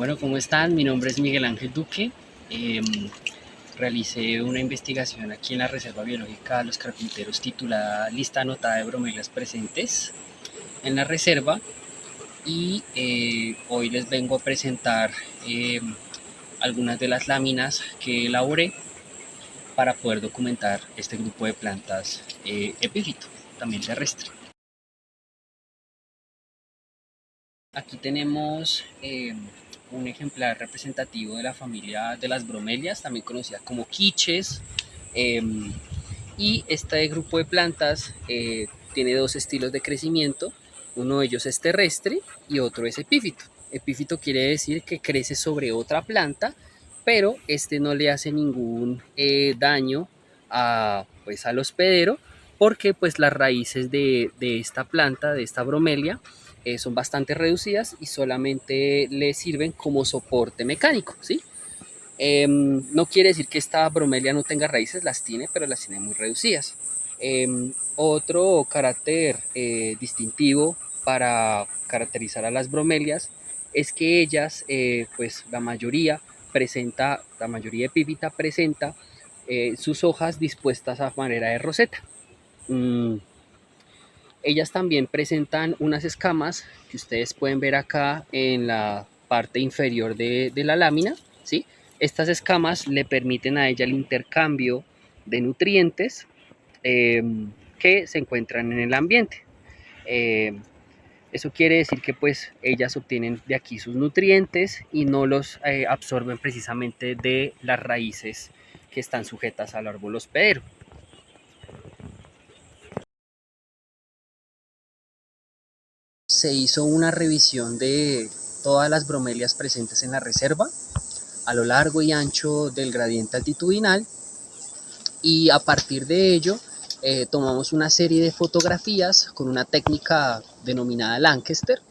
Bueno, ¿cómo están? Mi nombre es Miguel Ángel Duque. Em, Realicé una investigación aquí en la Reserva Biológica Los Carpinteros titulada Lista anotada de bromelias presentes en la reserva y hoy les vengo a presentar algunas de las láminas que elaboré para poder documentar este grupo de plantas epífito, también terrestre. Aquí tenemos un ejemplar representativo de la familia de las bromelias, también conocida como quiches. eh, y este grupo de plantas tiene dos estilos de crecimiento. Uno de ellos es terrestre y otro es epífito. Epífito quiere decir que crece sobre otra planta, pero este no le hace ningún daño al hospedero, porque pues las raíces de esta planta, de esta bromelia, son bastante reducidas y solamente le sirven como soporte mecánico, ¿sí? No quiere decir que esta bromelia no tenga raíces, las tiene, pero las tiene muy reducidas. Otro carácter distintivo para caracterizar a las bromelias es que ellas, pues la mayoría epífita presenta sus hojas dispuestas a manera de roseta. Mm, Ellas también presentan unas escamas que ustedes pueden ver acá en la parte inferior de la lámina, ¿sí? Estas escamas le permiten a ella el intercambio de nutrientes eh, que se encuentran en el ambiente. Eh, Eso quiere decir que pues ellas obtienen de aquí sus nutrientes y no los absorben precisamente de las raíces que están sujetas al árbol hospedero. Se hizo una revisión de todas las bromelias presentes en la reserva a lo largo y ancho del gradiente altitudinal, y a partir de ello tomamos una serie de fotografías con una técnica denominada Lancaster,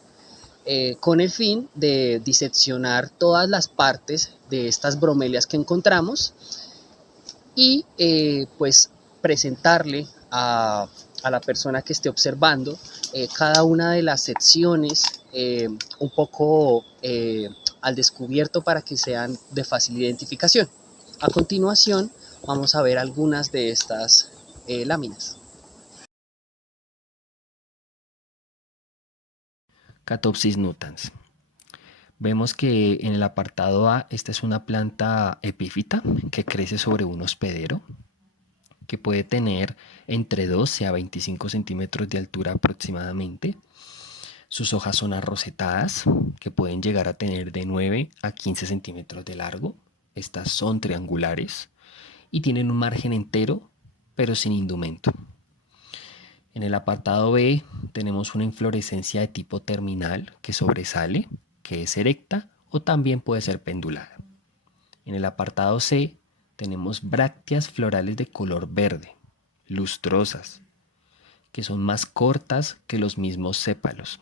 con el fin de diseccionar todas las partes de estas bromelias que encontramos y pues presentarle a la persona que esté observando cada una de las secciones un poco al descubierto para que sean de fácil identificación. A continuación vamos a ver algunas de estas láminas. Catopsis nutans. Vemos que en el apartado A, esta es una planta epífita que crece sobre un hospedero, que puede tener entre 12 a 25 centímetros de altura aproximadamente. Sus hojas son arrocetadas, que pueden llegar a tener de 9 a 15 centímetros de largo. Estas son triangulares y tienen un margen entero, pero sin indumento. En el apartado B tenemos una inflorescencia de tipo terminal que sobresale, que es erecta o también puede ser pendulada. En el apartado C tenemos brácteas florales de color verde, lustrosas, que son más cortas que los mismos sépalos.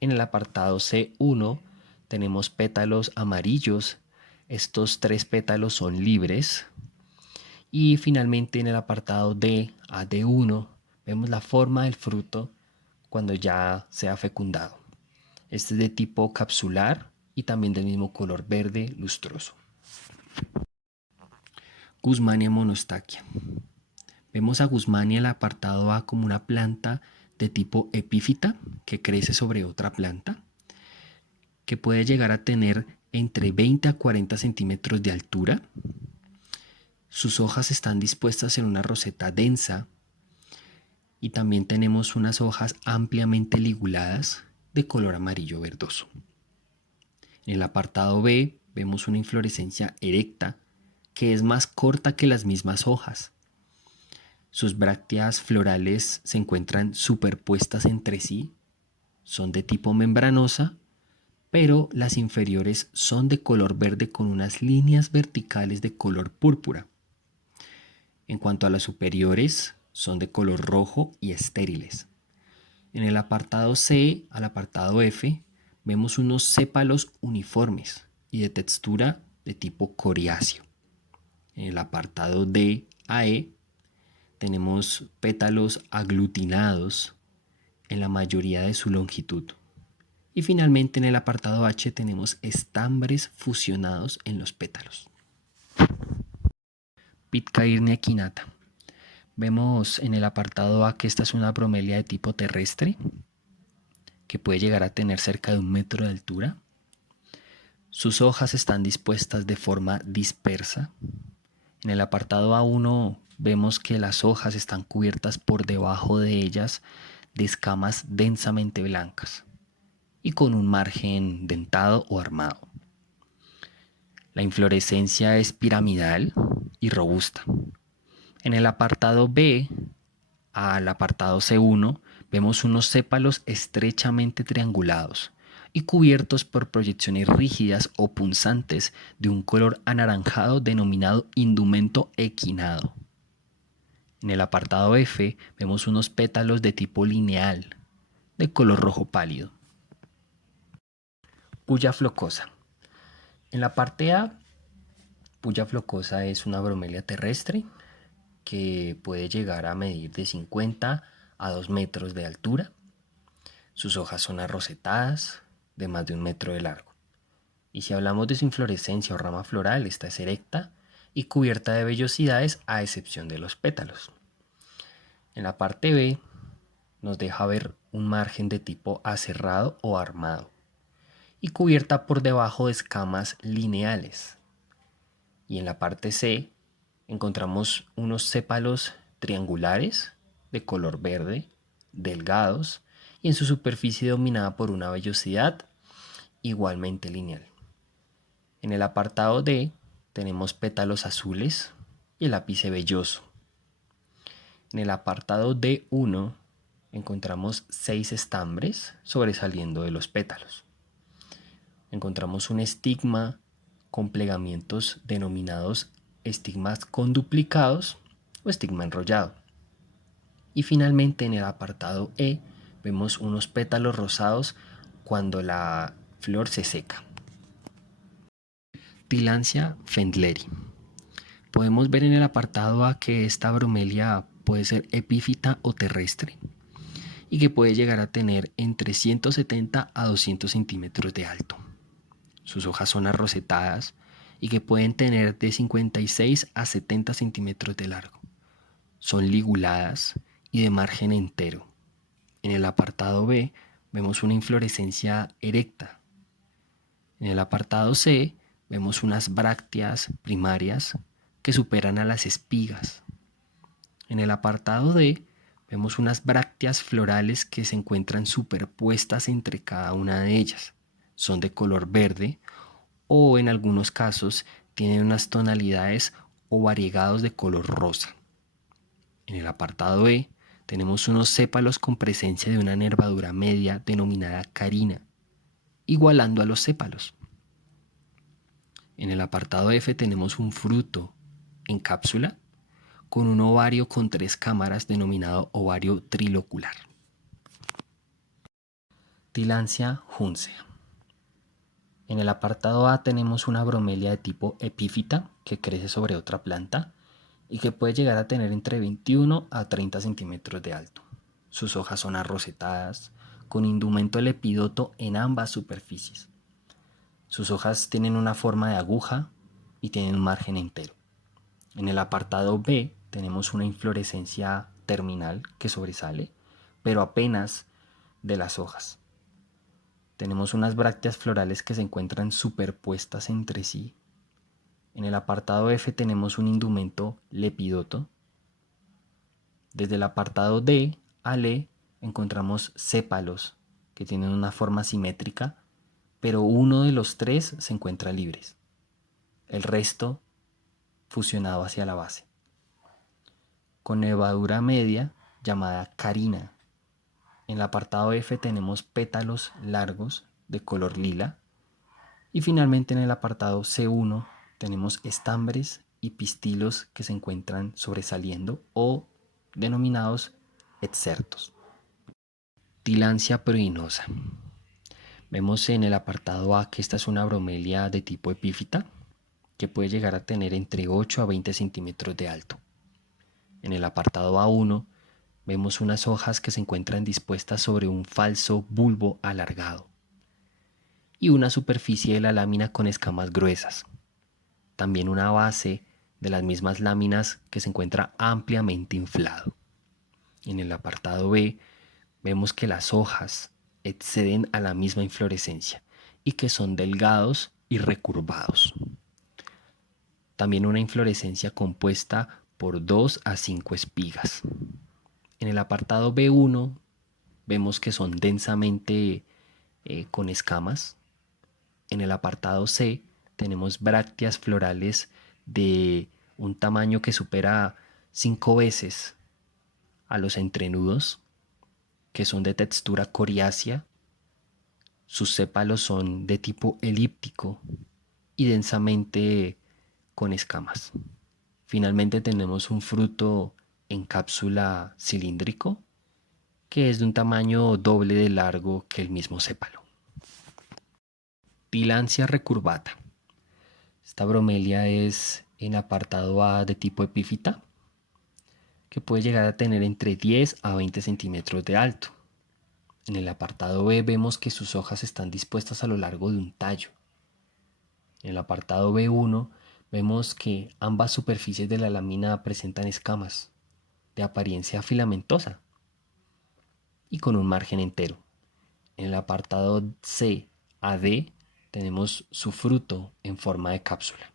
En el apartado C1 tenemos pétalos amarillos. Estos tres pétalos son libres. Y finalmente en el apartado D, a D1, vemos la forma del fruto cuando ya se ha fecundado. Este es de tipo capsular y también del mismo color verde lustroso. Guzmania monostaquia. Vemos a Guzmania en el apartado A como una planta de tipo epífita que crece sobre otra planta, que puede llegar a tener entre 20 a 40 centímetros de altura. Sus hojas están dispuestas en una roseta densa y también tenemos unas hojas ampliamente liguladas de color amarillo verdoso. En el apartado B vemos una inflorescencia erecta que es más corta que las mismas hojas. Sus brácteas florales se encuentran superpuestas entre sí, son de tipo membranosa, pero las inferiores son de color verde con unas líneas verticales de color púrpura. En cuanto a las superiores, son de color rojo y estériles. En el apartado C al apartado F vemos unos sépalos uniformes y de textura de tipo coriáceo. En el apartado D a E tenemos pétalos aglutinados en la mayoría de su longitud Y finalmente en el apartado H tenemos estambres fusionados en los pétalos. Pitcairnea equinata. Vemos en el apartado A que esta es una bromelia de tipo terrestre que puede llegar a tener cerca de 1 metro de altura. Sus hojas están dispuestas de forma dispersa. En el apartado A1 vemos que las hojas están cubiertas por debajo de ellas de escamas densamente blancas y con un margen dentado o armado. La inflorescencia es piramidal y robusta. En el apartado B al apartado C1 vemos unos sépalos estrechamente triangulados y cubiertos por proyecciones rígidas o punzantes de un color anaranjado denominado indumento equinado. En el apartado F vemos unos pétalos de tipo lineal, de color rojo pálido. Puya flocosa. En la parte A, Puya flocosa es una bromelia terrestre que puede llegar a medir de 50 a 2 metros de altura. Sus hojas son arrocetadas, de más de 1 metro de largo. Y si hablamos de su inflorescencia o rama floral, esta es erecta y cubierta de vellosidades a excepción de los pétalos. En la parte B nos deja ver un margen de tipo aserrado o armado y cubierta por debajo de escamas lineales. Y en la parte C encontramos unos sépalos triangulares de color verde, delgados y en su superficie dominada por una vellosidad igualmente lineal. En el apartado D tenemos pétalos azules y el ápice velloso. En el apartado D1 encontramos 6 estambres sobresaliendo de los pétalos. Encontramos un estigma con plegamientos denominados estigmas conduplicados o estigma enrollado. Y finalmente en el apartado E vemos unos pétalos rosados cuando la flor se seca. Tillandsia fendleri. Podemos ver en el apartado A que esta bromelia puede ser epífita o terrestre y que puede llegar a tener entre 170 a 200 centímetros de alto. Sus hojas son arrocetadas y que pueden tener de 56 a 70 centímetros de largo. Son liguladas y de margen entero. En el apartado B vemos una inflorescencia erecta. En el apartado C vemos unas brácteas primarias que superan a las espigas. En el apartado D vemos unas brácteas florales que se encuentran superpuestas entre cada una de ellas. Son de color verde o en algunos casos tienen unas tonalidades o variegados de color rosa. En el apartado E tenemos unos sépalos con presencia de una nervadura media denominada carina, igualando a los sépalos. En el apartado F tenemos un fruto en cápsula con un ovario con 3 cámaras denominado ovario trilocular. Tillandsia juncea. En el apartado A tenemos una bromelia de tipo epífita que crece sobre otra planta y que puede llegar a tener entre 21 a 30 centímetros de alto. Sus hojas son arrocetadas con indumento lepidoto en ambas superficies. Sus hojas tienen una forma de aguja y tienen un margen entero. En el apartado B tenemos una inflorescencia terminal que sobresale, pero apenas de las hojas. Tenemos unas brácteas florales que se encuentran superpuestas entre sí. En el apartado F tenemos un indumento lepidoto. Desde el apartado D al E encontramos sépalos que tienen una forma simétrica, pero uno de los 3 se encuentra libres. El resto fusionado hacia la base. Con nervadura media llamada carina. En el apartado F tenemos pétalos largos de color lila. Y finalmente en el apartado C1 tenemos estambres y pistilos que se encuentran sobresaliendo o denominados excertos. Tillandsia pruinosa. Vemos en el apartado A que esta es una bromelia de tipo epífita que puede llegar a tener entre 8 a 20 centímetros de alto. En el apartado A1 vemos unas hojas que se encuentran dispuestas sobre un falso bulbo alargado. y una superficie de la lámina con escamas gruesas. También una base de las mismas láminas que se encuentra ampliamente inflado. En el apartado B vemos que las hojas exceden a la misma inflorescencia y que son delgados y recurvados. También una inflorescencia compuesta por 2 a 5 espigas. En el apartado B1 vemos que son densamente con escamas. En el apartado C tenemos brácteas florales de un tamaño que supera 5 veces a los entrenudos, que son de textura coriácea. Sus sépalos son de tipo elíptico y densamente con escamas. Finalmente tenemos un fruto en cápsula cilíndrico que es de un tamaño doble de largo que el mismo sépalo. Tilancia recurvata. Esta bromelia es en apartado A de tipo epífita, que puede llegar a tener entre 10 a 20 centímetros de alto. En el apartado B vemos que sus hojas están dispuestas a lo largo de un tallo. En el apartado B1 vemos que ambas superficies de la lámina presentan escamas de apariencia filamentosa y con un margen entero. En el apartado C a D tenemos su fruto en forma de cápsula.